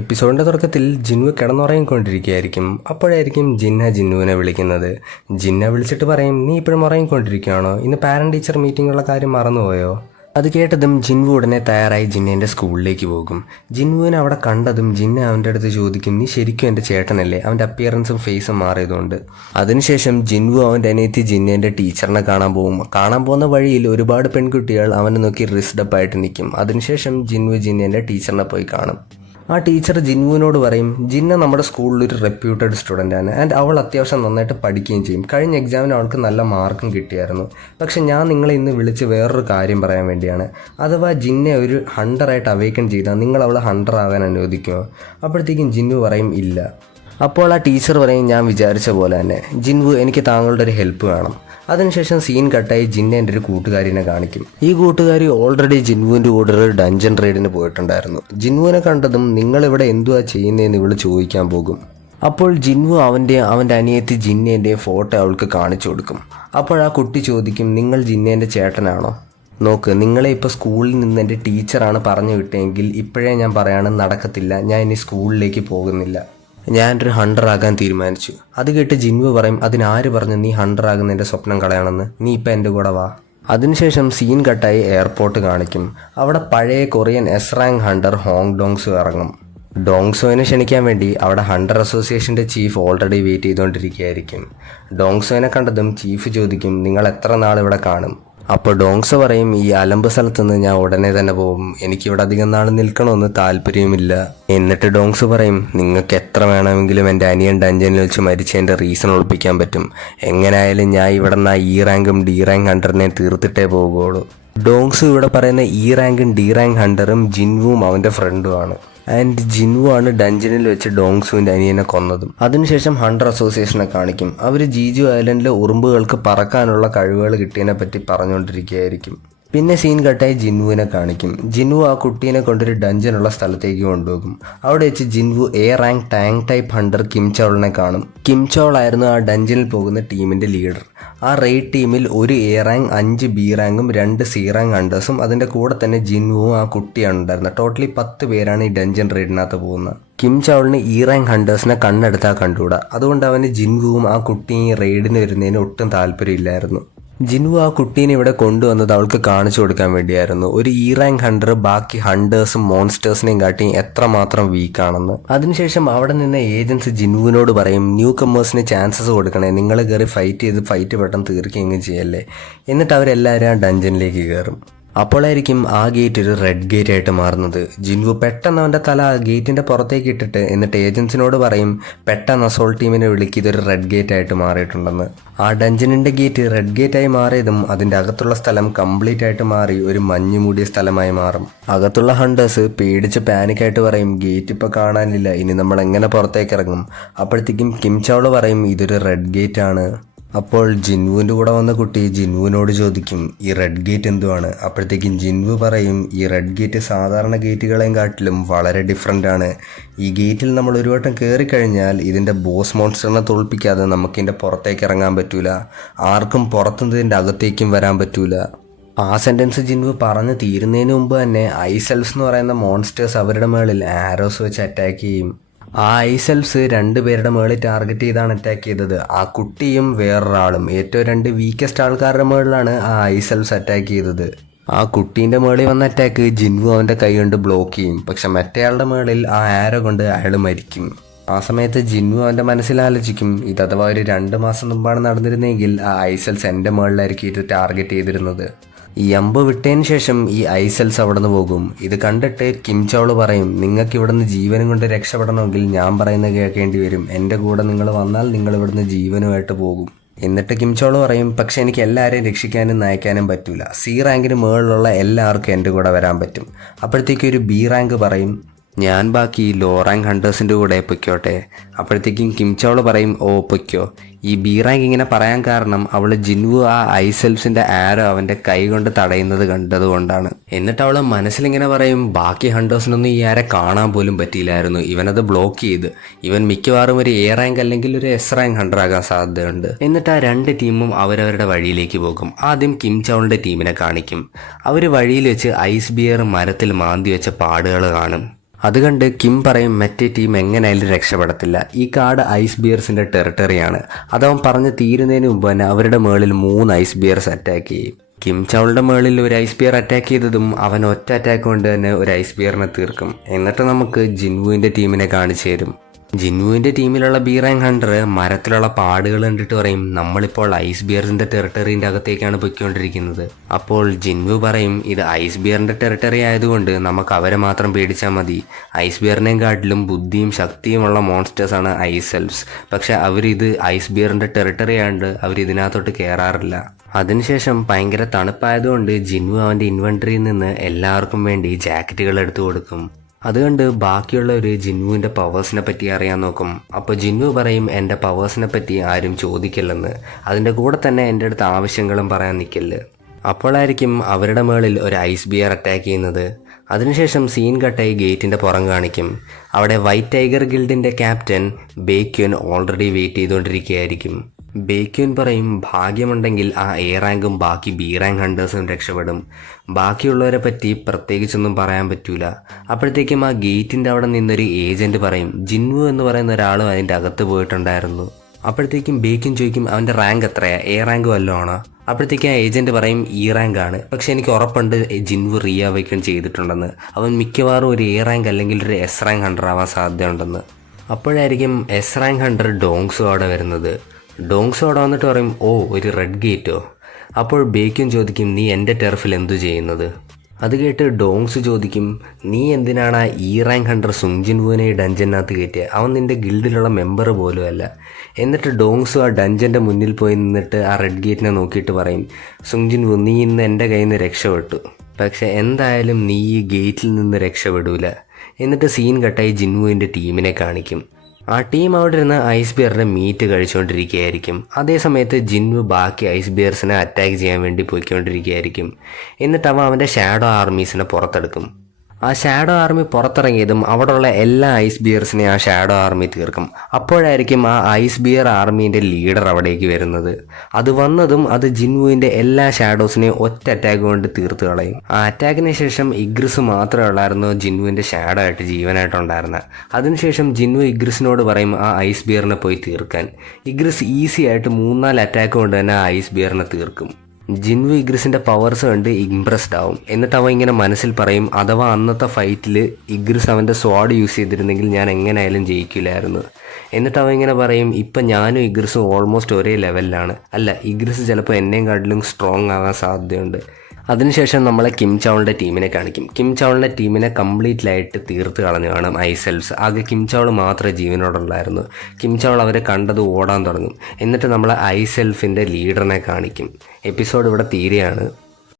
എപ്പിസോഡിൻ്റെ തുടക്കത്തിൽ ജിന്നു കിടന്നുറങ്ങിക്കൊണ്ടിരിക്കുകയായിരിക്കും. അപ്പോഴായിരിക്കും ജിന്ന ജിന്നുവിനെ വിളിക്കുന്നത്. ജിന്ന വിളിച്ചിട്ട് പറയും, നീ ഇപ്പോഴും ഉറങ്ങിക്കൊണ്ടിരിക്കുകയാണോ? ഇന്ന് പാരന്റ് ടീച്ചർ മീറ്റിംഗുള്ള കാര്യം മറന്നുപോയോ? അത് കേട്ടതും ജിൻവു ഉടനെ തയ്യാറായി ജിന്നേൻ്റെ സ്കൂളിലേക്ക് പോകും. ജിൻവുവിനെ അവിടെ കണ്ടതും ജിന്ന അവൻ്റെ അടുത്ത് ചോദിക്കും, നീ ശരിക്കും എൻ്റെ ചേട്ടനല്ലേ? അവൻ്റെ അപ്പിയറൻസും ഫേസും മാറിയതുകൊണ്ട്. അതിനുശേഷം ജിൻവു അവൻ്റെ അനിയത്തി ജിന്നേൻ്റെ ടീച്ചറിനെ കാണാൻ പോകുന്ന വഴിയിൽ ഒരുപാട് പെൺകുട്ടികൾ അവനെ നോക്കി റിസ്ഡപ്പ് ആയിട്ട് നിൽക്കും. അതിനുശേഷം ജിൻവു ജിന്നേൻ്റെ ടീച്ചറിനെ പോയി കാണും. ആ ടീച്ചർ ജിൻവുവിനോട് പറയും, ജിന്ന നമ്മുടെ സ്കൂളിൽ ഒരു റെപ്യൂട്ടഡ് സ്റ്റുഡൻ്റാണ് ആൻഡ് അവൾ അത്യാവശ്യം നന്നായിട്ട് പഠിക്കുകയും ചെയ്യും. കഴിഞ്ഞ എക്സാമിന് അവൾക്ക് നല്ല മാർക്കും കിട്ടിയായിരുന്നു. പക്ഷെ ഞാൻ നിങ്ങളെ ഇന്ന് വിളിച്ച് വേറൊരു കാര്യം പറയാൻ വേണ്ടിയാണ്. അഥവാ ജിന്നെ ഒരു ഹണ്ടറായിട്ട് അവേക്കൺ ചെയ്താൽ നിങ്ങൾ അവളെ ഹണ്ടർ ആകാൻ അനുവദിക്കുമോ? അപ്പോഴത്തേക്കും ജിന്നു പറയും, ഇല്ല. അപ്പോൾ ആ ടീച്ചർ പറയും, ഞാൻ വിചാരിച്ച പോലെ തന്നെ ജിൻവു, എനിക്ക് താങ്കളുടെ ഒരു ഹെൽപ്പ് വേണം. അതിനുശേഷം സീൻ കട്ടായി ജിന്ന എൻ്റെ ഒരു കൂട്ടുകാരിനെ കാണിക്കും. ഈ കൂട്ടുകാരി ഓൾറെഡി ജിൻവുവിൻ്റെ കൂടെ ഒരു ഡഞ്ചൻ റെയ്ഡിന് പോയിട്ടുണ്ടായിരുന്നു. ജിൻവുവിനെ കണ്ടതും നിങ്ങളിവിടെ എന്തുവാ ചെയ്യുന്നതെന്ന് ഇവള് ചോദിക്കാൻ പോകും. അപ്പോൾ ജിൻവു അവൻ്റെ അനിയത്തി ജിന്നേൻ്റെയും ഫോട്ടോ അവൾക്ക് കാണിച്ചു കൊടുക്കും. അപ്പോൾ ആ കുട്ടി ചോദിക്കും, നിങ്ങൾ ജിന്നേൻ്റെ ചേട്ടനാണോ? നോക്ക്, നിങ്ങളെ ഇപ്പോൾ സ്കൂളിൽ നിന്ന് എൻ്റെ ടീച്ചറാണ് പറഞ്ഞു വിട്ടെങ്കിൽ ഇപ്പോഴേ ഞാൻ പറയാണ്, നടക്കത്തില്ല. ഞാൻ ഇനി സ്കൂളിലേക്ക് പോകുന്നില്ല. ഞാനൊരു ഹണ്ടറാകാൻ തീരുമാനിച്ചു. അത് കേട്ട് ജിൻവു പറയും, അതിനാര് പറഞ്ഞു നീ ഹണ്ടറാകുന്നതിൻ്റെ സ്വപ്നം കളയണമെന്ന്? നീ ഇപ്പം എൻ്റെ കൂടെ വാ. അതിനുശേഷം സീൻ കട്ടായി എയർപോർട്ട് കാണിക്കും. അവിടെ പഴയ Korean S rank hunter Hong Dongsu ഇറങ്ങും. ഡോങ്സോനെ ക്ഷണിക്കാൻ വേണ്ടി അവിടെ ഹണ്ടർ അസോസിയേഷൻ്റെ ചീഫ് ഓൾറെഡി വെയിറ്റ് ചെയ്തുകൊണ്ടിരിക്കുകയായിരിക്കും. ഡോങ്സോനെ കണ്ടതും ചീഫ് ചോദിക്കും, നിങ്ങൾ എത്ര നാൾ ഇവിടെ കാണും? അപ്പോൾ ഡോങ്സോ പറയും, ഈ അലമ്പ് സ്ഥലത്തുനിന്ന് ഞാൻ ഉടനെ തന്നെ പോകും. എനിക്കിവിടെ അധികം നാൾ നിൽക്കണമെന്ന് താല്പര്യമില്ല. എന്നിട്ട് ഡോങ്സോ പറയും, നിങ്ങൾക്ക് എത്ര വേണമെങ്കിലും എൻ്റെ അനിയൻ ഡഞ്ചനിൽ വെച്ച് മരിച്ചതിൻ്റെ റീസൺ ഒളിപ്പിക്കാൻ പറ്റും. എങ്ങനെയായാലും ഞാൻ ഇവിടെ നിന്ന് ഇ റാങ്കും ഡി റാങ്ക് ഹണ്ടറിനെ തീർത്തിട്ടേ പോകുള്ളൂ. ഡോങ്സു ഇവിടെ പറയുന്ന ഇ റാങ്കും ഡി റാങ്ക് ഹണ്ടറും ജിൻവുവും അവൻ്റെ ഫ്രണ്ടുമാണ്. ആൻഡ് ജിൻവു ആണ് ഡഞ്ചനിൽ വെച്ച് ഡോങ്സുവിൻ്റെ അനിയനെ കൊന്നതും. അതിനുശേഷം ഹണ്ടർ അസോസിയേഷനെ കാണിക്കും. അവർ ജീജു ഐലൻഡിലെ ഉറുമ്പുകൾക്ക് പറക്കാനുള്ള കഴിവുകൾ കിട്ടിയതിനെ പറ്റി പറഞ്ഞുകൊണ്ടിരിക്കുകയായിരിക്കും. പിന്നെ സീൻ കട്ടായി ജിൻവുവിനെ കാണിക്കും. ജിൻവു ആ കുട്ടീനെ കൊണ്ടൊരു ഡഞ്ചനുള്ള സ്ഥലത്തേക്ക് കൊണ്ടുപോകും. അവിടെ വെച്ച് Jinwoo A rank tank type hunter Kim ചൗളിനെ കാണും. കിം ചൗൾ ആയിരുന്നു ആ ഡഞ്ചനിൽ പോകുന്ന ടീമിൻ്റെ ലീഡർ. ആ റെയ്ഡ് ടീമിൽ ഒരു എ റാങ്ക്, 5 ബി റാങ്കും 2 സി റാങ്ക് ഹണ്ടേഴ്സും അതിൻ്റെ കൂടെ തന്നെ ജിൻവുവും ആ കുട്ടിയാണ് ഉണ്ടായിരുന്നത്. ടോട്ടലി 10 പേരാണ് ഈ ഡഞ്ചൻ റെയ്ഡിനകത്ത് പോകുന്നത്. കിം ചൗളിന് ഇ റാങ്ക് ഹണ്ടേഴ്സിനെ കണ്ണെടുത്താൽ കണ്ടുകൂടാ. അതുകൊണ്ട് അവന് ജിൻവുവും ആ കുട്ടിയും റെയ്ഡിന് വരുന്നതിന് ഒട്ടും താല്പര്യമില്ലായിരുന്നു. ജിൻവു ആ കുട്ടീനെ ഇവിടെ കൊണ്ടുവന്നത് അവൾക്ക് കാണിച്ചു കൊടുക്കാൻ വേണ്ടിയായിരുന്നു. ഒരു ഇ റാങ്ക് ഹണ്ടർ ബാക്കി ഹണ്ടേഴ്സും മോൺസ്റ്റേഴ്സിനെയും കാട്ടി എത്രമാത്രം വീക്കാണെന്ന്. അതിനുശേഷം അവിടെ നിന്ന് ഏജൻസി ജിൻവുവിനോട് പറയും, ന്യൂ കമ്മേഴ്സിന് ചാൻസസ് കൊടുക്കണേ, നിങ്ങൾ കയറി ഫൈറ്റ് പെട്ടെന്ന് തീർക്കുകയും ചെയ്യല്ലേ. എന്നിട്ട് അവരെല്ലാവരും ആ ഡഞ്ചനിലേക്ക് കയറും. അപ്പോഴായിരിക്കും ആ ഗേറ്റ് ഒരു റെഡ് ഗേറ്റ് ആയിട്ട് മാറുന്നത്. ജിൻവു പെട്ടെന്ന് അവൻ്റെ തല ഗേറ്റിൻ്റെ പുറത്തേക്ക് ഇട്ടിട്ട് എന്നിട്ട് ഏജൻസിനോട് പറയും, പെട്ടെന്ന് അസോൾട്ട് ടീമിനെ വിളിക്ക്, ഇതൊരു റെഡ് ഗേറ്റ് ആയിട്ട് മാറിയിട്ടുണ്ടെന്ന്. ആ ഡഞ്ചനിൻ്റെ ഗേറ്റ് റെഡ് ഗേറ്റായി മാറിയതും അതിൻ്റെ അകത്തുള്ള സ്ഥലം കംപ്ലീറ്റ് ആയിട്ട് മാറി ഒരു മഞ്ഞ് മൂടിയ സ്ഥലമായി മാറും. അകത്തുള്ള ഹണ്ടേഴ്സ് പേടിച്ച് പാനിക്കായിട്ട് പറയും, ഗേറ്റ് ഇപ്പോൾ കാണാനില്ല, ഇനി നമ്മൾ എങ്ങനെ പുറത്തേക്ക് ഇറങ്ങും? അപ്പോഴത്തേക്കും കിം ചൗള് പറയും, ഇതൊരു റെഡ് ഗേറ്റ് ആണ്. അപ്പോൾ ജിൻവുവിൻ്റെ കൂടെ വന്ന കുട്ടി ജിൻവുവിനോട് ചോദിക്കും, ഈ റെഡ് ഗേറ്റ് എന്തുവാണ്? അപ്പോഴത്തേക്കും ജിൻവു പറയും, ഈ റെഡ് ഗേറ്റ് സാധാരണ ഗേറ്റുകളെയും കാട്ടിലും വളരെ ഡിഫറെൻ്റ് ആണ്. ഈ ഗേറ്റിൽ നമ്മൾ ഒരു വട്ടം കയറിക്കഴിഞ്ഞാൽ ഇതിൻ്റെ ബോസ് മോൺസ്റ്ററിനെ തോൽപ്പിക്കാതെ നമുക്കിതിൻ്റെ പുറത്തേക്ക് ഇറങ്ങാൻ പറ്റൂല. ആർക്കും പുറത്തുനിന്ന് ഇതിൻ്റെ അകത്തേക്കും വരാൻ പറ്റൂല. ആ സെൻറ്റൻസ് ജിൻവു പറഞ്ഞ് തീരുന്നതിന് മുമ്പ് തന്നെ ഐസെൽസ് എന്ന് പറയുന്ന മോൺസ്റ്റേഴ്സ് അവരുടെ മേളിൽ ആരോസ് വെച്ച് അറ്റാക്ക് ചെയ്യും. ആ ഐസെൽസ് 2 പേരുടെ മേളിൽ ടാർഗറ്റ് ചെയ്താണ് അറ്റാക്ക് ചെയ്തത്. ആ കുട്ടിയും വേറൊരാളും ഏറ്റവും 2 വീക്കസ്റ്റ് ആൾക്കാരുടെ മേളിലാണ് ആ ഐസെൽസ് അറ്റാക്ക് ചെയ്തത്. ആ കുട്ടീൻ്റെ മേളിൽ വന്ന അറ്റാക്ക് ജിൻവു അവൻ്റെ കൈ കൊണ്ട് ബ്ലോക്ക് ചെയ്യും. പക്ഷെ മറ്റേയാളുടെ മേളിൽ ആ ആരോ കൊണ്ട് അയാൾ മരിക്കും. ആ സമയത്ത് ജിൻവു അവൻ്റെ മനസ്സിൽ ആലോചിക്കും, ഇത് അഥവാ ഒരു 2 മാസം മുമ്പാണ് നടന്നിരുന്നെങ്കിൽ ആ ഐസെൽസ് എൻ്റെ മേളിലായിരിക്കും ഇത് ടാർഗറ്റ് ചെയ്തിരുന്നത്. ഈ അമ്പ് വിട്ടതിന് ശേഷം ഈ ഐസെൽസ് അവിടെ നിന്ന് പോകും. ഇത് കണ്ടിട്ട് കിം ചൗള് പറയും, നിങ്ങൾക്ക് ഇവിടുന്ന് ജീവനും കൊണ്ട് രക്ഷപ്പെടണമെങ്കിൽ ഞാൻ പറയുന്നത് കേൾക്കേണ്ടി വരും. എൻ്റെ കൂടെ നിങ്ങൾ വന്നാൽ നിങ്ങൾ ഇവിടുന്ന് ജീവനുമായിട്ട് പോകും. എന്നിട്ട് കിം ചൗള് പറയും, പക്ഷെ എനിക്ക് എല്ലാവരെയും രക്ഷിക്കാനും നയിക്കാനും പറ്റൂല. സി റാങ്കിന് മുകളിലുള്ള എല്ലാവർക്കും എൻ്റെ കൂടെ വരാൻ പറ്റും. അപ്പോഴത്തേക്കും ഒരു ബി റാങ്ക് പറയും, ഞാൻ ബാക്കി ലോ റാങ്ക് ഹണ്ടേഴ്സിൻ്റെ കൂടെ പൊയ്ക്കോട്ടെ. അപ്പോഴത്തേക്കും കിം ചൗള് പറയും, ഓ പൊയ്ക്കോ. ഈ ബി റാങ്ക് ഇങ്ങനെ പറയാൻ കാരണം അവൾ ജിൻവു ആ ഐസെൽസിൻ്റെ ആരോ അവൻ്റെ കൈ കൊണ്ട് തടയുന്നത് കണ്ടതുകൊണ്ടാണ്. എന്നിട്ട് അവൾ മനസ്സിലിങ്ങനെ പറയും, ബാക്കി ഹണ്ടേഴ്സിനൊന്നും ഈ ആരെ കാണാൻ പോലും പറ്റിയില്ലായിരുന്നു, ഇവനത് ബ്ലോക്ക് ചെയ്ത്. ഇവൻ മിക്കവാറും ഒരു എ റാങ്ക് അല്ലെങ്കിൽ ഒരു എസ് റാങ്ക് ഹണ്ടർ ആകാൻ സാധ്യതയുണ്ട്. എന്നിട്ട് ആ 2 ടീമും അവരവരുടെ വഴിയിലേക്ക് പോകും. ആദ്യം കിം ചൗളിൻ്റെ ടീമിനെ കാണിക്കും. അവർ വഴിയിൽ വെച്ച് ഐസ് ബിയർ മരത്തിൽ മാന്തി വെച്ച പാടുകൾ കാണും. അത് കണ്ട് കിം പറയും മറ്റേ ടീം എങ്ങനെയായാലും രക്ഷപ്പെടത്തില്ല, ഈ കാട് ഐസ് ബിയർസിന്റെ ടെറിട്ടറിയാണ്. അതവൻ പറഞ്ഞ് തീരുന്നതിന് മുമ്പ് തന്നെ അവരുടെ മുകളിൽ 3 ഐസ് ബിയർസ് അറ്റാക്ക് ചെയ്യും. കിം ചൗളിന്റെ മുകളിൽ ഒരു ഐസ് ബിയർ അറ്റാക്ക് ചെയ്തതും അവൻ ഒറ്റ അറ്റാക്ക് കൊണ്ട് തന്നെ ഒരു ഐസ് ബിയറിനെ തീർക്കും. എന്നിട്ട് നമുക്ക് ജിൻവുവിന്റെ ടീമിനെ കാണിച്ചു തരും. ജിൻവുവിന്റെ ടീമിലുള്ള ബീറാങ് ഹണ്ടർ മരത്തിലുള്ള പാടുകൾ കണ്ടിട്ട് പറയും, നമ്മളിപ്പോൾ ഐസ് ബിയർസിന്റെ ടെറിട്ടറിന്റെ അകത്തേക്കാണ് പൊയ്ക്കൊണ്ടിരിക്കുന്നത്. അപ്പോൾ ജിൻവു പറയും, ഇത് ഐസ് ബിയറിന്റെ ടെറിട്ടറി ആയതുകൊണ്ട് നമുക്ക് അവരെ മാത്രം പേടിച്ചാൽ മതി. ഐസ് ബിയറിനെയും കാട്ടിലും ബുദ്ധിയും ശക്തിയുമുള്ള മോൺസ്റ്റേഴ്സാണ് ഐസ് എൽഫ്സ്. പക്ഷെ അവരിത് ഐസ് ബിയറിന്റെ ടെറിട്ടറി ആയതുകൊണ്ട് അവർ ഇതിനകത്തോട്ട് കയറാറില്ല. അതിനുശേഷം ഭയങ്കര തണുപ്പായതുകൊണ്ട് ജിൻവു അവന്റെ ഇൻവെന്ററിയിൽ നിന്ന് എല്ലാവർക്കും വേണ്ടി ജാക്കറ്റുകൾ എടുത്തു കൊടുക്കും. അതുകൊണ്ട് ബാക്കിയുള്ളവർ ജിൻവുവിൻ്റെ പവേഴ്സിനെ പറ്റി അറിയാൻ നോക്കും. അപ്പോൾ ജിൻവു പറയും, എൻ്റെ പവേഴ്സിനെ പറ്റി ആരും ചോദിക്കില്ലെന്ന്. അതിൻ്റെ കൂടെ തന്നെ എൻ്റെ അടുത്ത് ആവശ്യങ്ങളും പറയാൻ നിൽക്കില്ല. അപ്പോഴായിരിക്കും അവരുടെ മുകളിൽ ഒരു ഐസ് ബിയർ അറ്റാക്ക് ചെയ്യുന്നത്. അതിനുശേഷം സീൻ കട്ടായി ഗേറ്റിൻ്റെ പുറം കാണിക്കും. അവിടെ വൈറ്റ് ടൈഗർ ഗിൽഡിൻ്റെ ക്യാപ്റ്റൻ ബേക്യുൻ ഓൾറെഡി വെയിറ്റ് ചെയ്തുകൊണ്ടിരിക്കുകയായിരിക്കും. ബേക്യുൻ പറയും, ഭാഗ്യമുണ്ടെങ്കിൽ ആ എ റാങ്കും ബാക്കി ബി റാങ്ക് ഹണ്ടേഴ്സും രക്ഷപ്പെടും. ബാക്കിയുള്ളവരെ പറ്റി പ്രത്യേകിച്ചൊന്നും പറയാൻ പറ്റൂല. അപ്പോഴത്തേക്കും ആ ഗേറ്റിൻ്റെ അവിടെ നിന്നൊരു ഏജന്റ് പറയും, ജിൻവു എന്ന് പറയുന്ന ഒരാളും അതിൻ്റെ അകത്ത് പോയിട്ടുണ്ടായിരുന്നു. അപ്പോഴത്തേക്കും ബേക്യുൻ ചോദിക്കും, അവൻ്റെ റാങ്ക് എത്രയാ, എ റാങ്ക് വല്ലതും ആണോ? അപ്പോഴത്തേക്കും ആ ഏജന്റ് പറയും, ഇ റാങ്ക് ആണ്, പക്ഷെ എനിക്ക് ഉറപ്പുണ്ട് ജിൻവു റീഅവേക്കൺ ചെയ്തിട്ടുണ്ടെന്ന്. അവൻ മിക്കവാറും ഒരു എ റാങ്ക് അല്ലെങ്കിൽ ഒരു എസ് റാങ്ക് ഹണ്ടർ ആവാൻ സാധ്യതയുണ്ടെന്ന്. അപ്പോഴായിരിക്കും എസ് റാങ്ക് ഹണ്ടർ ഡോങ്സു അവിടെ വരുന്നത്. ഡോങ്സു അവിടെ വന്നിട്ട് പറയും, ഓ ഒരു റെഡ് ഗേറ്റോ? അപ്പോൾ ബേക്യുൻ ചോദിക്കും, നീ എൻ്റെ ടെർഫിൽ എന്തു ചെയ്യുന്നത്? അത് കേട്ട് ഡോങ്സ് ചോദിക്കും, നീ എന്തിനാണ് ആ ഇ റാങ്ക് ഹണ്ടർ സുങ് ജിൻവുവിനെ ഈ ഡഞ്ചനകത്ത് കയറ്റിയത്? അവൻ നിൻ്റെ ഗിൽഡിലുള്ള മെമ്പർ പോലും അല്ല. എന്നിട്ട് ഡോങ്സു ആ ഡഞ്ചൻ്റെ മുന്നിൽ പോയി നിന്നിട്ട് ആ റെഡ് ഗേറ്റിനെ നോക്കിയിട്ട് പറയും, സുങ് ജിൻവു, നീ ഇന്ന് എൻ്റെ കയ്യിൽ നിന്ന് രക്ഷപ്പെട്ടു, പക്ഷെ എന്തായാലും നീ ഈ ഗേറ്റിൽ നിന്ന് രക്ഷപ്പെടൂല. എന്നിട്ട് സീൻ കട്ടായി ജിൻവുവിൻ്റെ ടീമിനെ കാണിക്കും. ആ ടീം അവിടെ ഇരുന്ന് ഐസ് ബിയറിൻ്റെ മീറ്റ് കഴിച്ചുകൊണ്ടിരിക്കുകയായിരിക്കും. അതേസമയത്ത് ജിൻവു ബാക്കി ഐസ് ബിയർസിനെ അറ്റാക്ക് ചെയ്യാൻ വേണ്ടി പോയിക്കൊണ്ടിരിക്കുകയായിരിക്കും. എന്നിട്ട് അവൻ്റെ ഷാഡോ ആർമീസിനെ പുറത്തെടുക്കും. ആ ഷാഡോ ആർമി പുറത്തിറങ്ങിയതും അവിടെയുള്ള എല്ലാ ഐസ് ബിയർസിനെയും ആ ഷാഡോ ആർമി തീർക്കും. അപ്പോഴായിരിക്കും ആ ഐസ് ബിയർ ആർമീൻ്റെ ലീഡർ അവിടേക്ക് വരുന്നത്. അത് വന്നതും അത് ജിൻവുവിൻ്റെ എല്ലാ ഷാഡോസിനെയും ഒറ്റ അറ്റാക്ക് കൊണ്ട് തീർത്ത് കളയും. ആ അറ്റാക്കിന് ശേഷം ഇഗ്രിസ് മാത്രമേ ഉള്ളായിരുന്നു ജിൻവുവിൻ്റെ ഷാഡോ ആയിട്ട് ജീവനായിട്ടുണ്ടായിരുന്നത്. അതിനുശേഷം ജിൻവു ഇഗ്രിസിനോട് പറയും ആ ഐസ് ബിയറിനെ പോയി തീർക്കാൻ. ഇഗ്രിസ് ഈസി ആയിട്ട് 3-4 അറ്റാക്ക് കൊണ്ട് തന്നെ ആ ഐസ് ബിയറിനെ തീർക്കും. ജിൻവു ഇഗ്രിസിൻ്റെ പവേഴ്സ് കണ്ട് ഇംപ്രസ്ഡ് ആവും. എന്നിട്ട് അവൻ ഇങ്ങനെ മനസ്സിൽ പറയും, അഥവാ അന്നത്തെ ഫൈറ്റിൽ ഇഗ്രിസ് അവൻ്റെ സ്വാഡ് യൂസ് ചെയ്തിരുന്നെങ്കിൽ ഞാൻ എങ്ങനെയായാലും ജയിക്കില്ലായിരുന്നു. എന്നിട്ട് അവൻ ഇങ്ങനെ പറയും, ഇപ്പം ഞാനും ഇഗ്രിസും ഓൾമോസ്റ്റ് ഒരേ ലെവലിലാണ്. അല്ല, ഇഗ്രിസ് ചിലപ്പോൾ എന്നെയും കാട്ടിലും സ്ട്രോങ് ആകാൻ സാധ്യതയുണ്ട്. അതിനുശേഷം നമ്മളെ കിം ചൗളിൻ്റെ ടീമിനെ കാണിക്കും. കിം ചൗളിൻ്റെ ടീമിനെ കംപ്ലീറ്റ്ലായിട്ട് തീർത്ത് കളഞ്ഞു കാണും ഐസ് എൽഫ്സ്. ആകെ കിം ചൗൾ മാത്രമേ ജീവനോടുള്ളായിരുന്നു. കിം ചൗൾ അവരെ കണ്ടത് ഓടാൻ തുടങ്ങും. എന്നിട്ട് നമ്മളെ ഐസ് എൽഫിൻ്റെ ലീഡറിനെ കാണിക്കും. എപ്പിസോഡ് ഇവിടെ തീരെയാണ്.